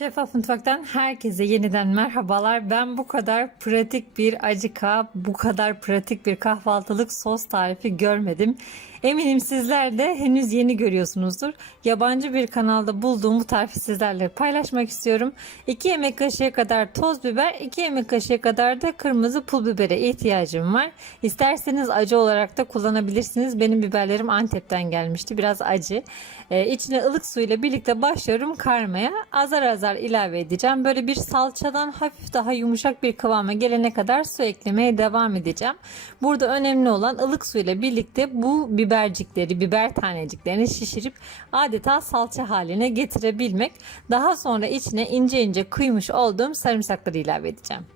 Şeffaf Mutfak'tan herkese yeniden merhabalar. Ben bu kadar pratik bir acıka, bu kadar pratik bir kahvaltılık sos tarifi görmedim. Eminim sizler de henüz yeni görüyorsunuzdur. Yabancı bir kanalda bulduğum bu tarifi sizlerle paylaşmak istiyorum. 2 yemek kaşığı kadar toz biber, 2 yemek kaşığı kadar da kırmızı pul bibere ihtiyacım var. İsterseniz acı olarak da kullanabilirsiniz. Benim biberlerim Antep'ten gelmişti. Biraz acı. Ee, içine ılık suyla birlikte başlıyorum karmaya. Azar azar ilave edeceğim. Böyle bir salçadan hafif daha yumuşak bir kıvama gelene kadar su eklemeye devam edeceğim. Burada önemli olan ılık suyla birlikte bu bibercikleri, biber taneciklerini şişirip adeta salça haline getirebilmek. Daha sonra içine ince ince kıymış olduğum sarımsakları ilave edeceğim.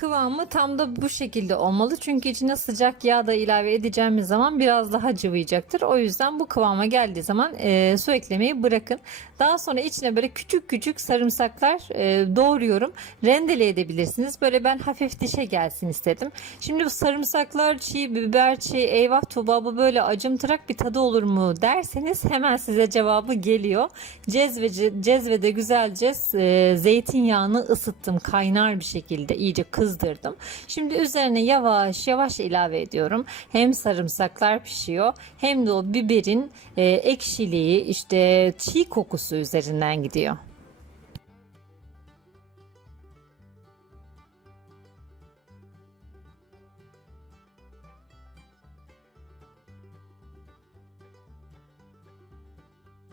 Kıvamı tam da bu şekilde olmalı. Çünkü içine sıcak yağ da ilave edeceğimiz zaman biraz daha cıvayacaktır. O yüzden bu kıvama geldiği zaman e, su eklemeyi bırakın. Daha sonra içine böyle küçük küçük sarımsaklar e, doğruyorum. Rendele edebilirsiniz. Böyle ben hafif dişe gelsin istedim. Şimdi bu sarımsaklar çiğ, biber çiğ, eyvah Tuğba bu böyle acımtırak bir tadı olur mu derseniz hemen size cevabı geliyor. Cezve, cezvede güzelce e, zeytinyağını ısıttım kaynar bir şekilde iyice kızdırdım. Şimdi üzerine yavaş yavaş ilave ediyorum. Hem sarımsaklar pişiyor hem de o biberin e, ekşiliği işte çiğ kokusu üzerinden gidiyor.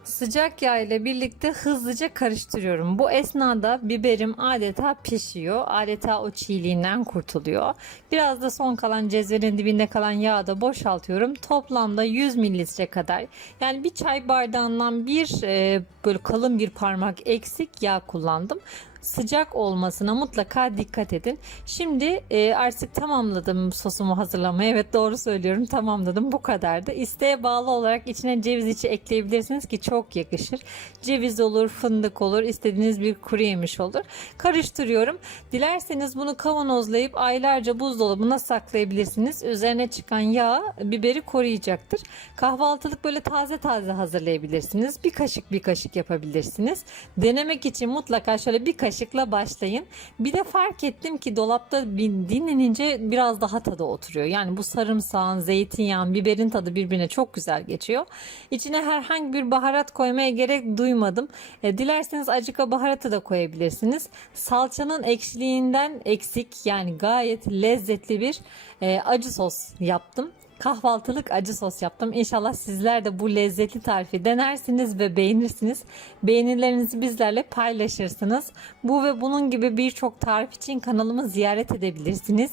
Sıcak yağ ile birlikte hızlıca karıştırıyorum. Bu esnada biberim adeta pişiyor. Adeta o çiğliğinden kurtuluyor. Biraz da son kalan cezvenin dibinde kalan yağı da boşaltıyorum. Toplamda 100 mililitre kadar. Yani bir çay bardağından bir e, böyle kalın bir parmak eksik yağ kullandım sıcak olmasına mutlaka dikkat edin. Şimdi e, artık tamamladım sosumu hazırlamayı. Evet doğru söylüyorum tamamladım bu kadardı. İsteğe bağlı olarak içine ceviz içi ekleyebilirsiniz ki çok yakışır. Ceviz olur, fındık olur, istediğiniz bir kuru yemiş olur. Karıştırıyorum. Dilerseniz bunu kavanozlayıp aylarca buzdolabına saklayabilirsiniz. Üzerine çıkan yağ biberi koruyacaktır. Kahvaltılık böyle taze taze hazırlayabilirsiniz. Bir kaşık bir kaşık yapabilirsiniz. Denemek için mutlaka şöyle bir kaşık kaşıkla başlayın. Bir de fark ettim ki dolapta dinlenince biraz daha tadı oturuyor. Yani bu sarımsağın, zeytinyağın, biberin tadı birbirine çok güzel geçiyor. İçine herhangi bir baharat koymaya gerek duymadım. E, dilerseniz acıka baharatı da koyabilirsiniz. Salçanın ekşiliğinden eksik yani gayet lezzetli bir e, acı sos yaptım kahvaltılık acı sos yaptım. İnşallah sizler de bu lezzetli tarifi denersiniz ve beğenirsiniz. Beğenilerinizi bizlerle paylaşırsınız. Bu ve bunun gibi birçok tarif için kanalımı ziyaret edebilirsiniz.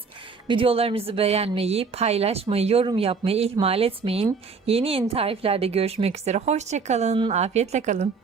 Videolarımızı beğenmeyi, paylaşmayı, yorum yapmayı ihmal etmeyin. Yeni yeni tariflerde görüşmek üzere. Hoşçakalın, afiyetle kalın.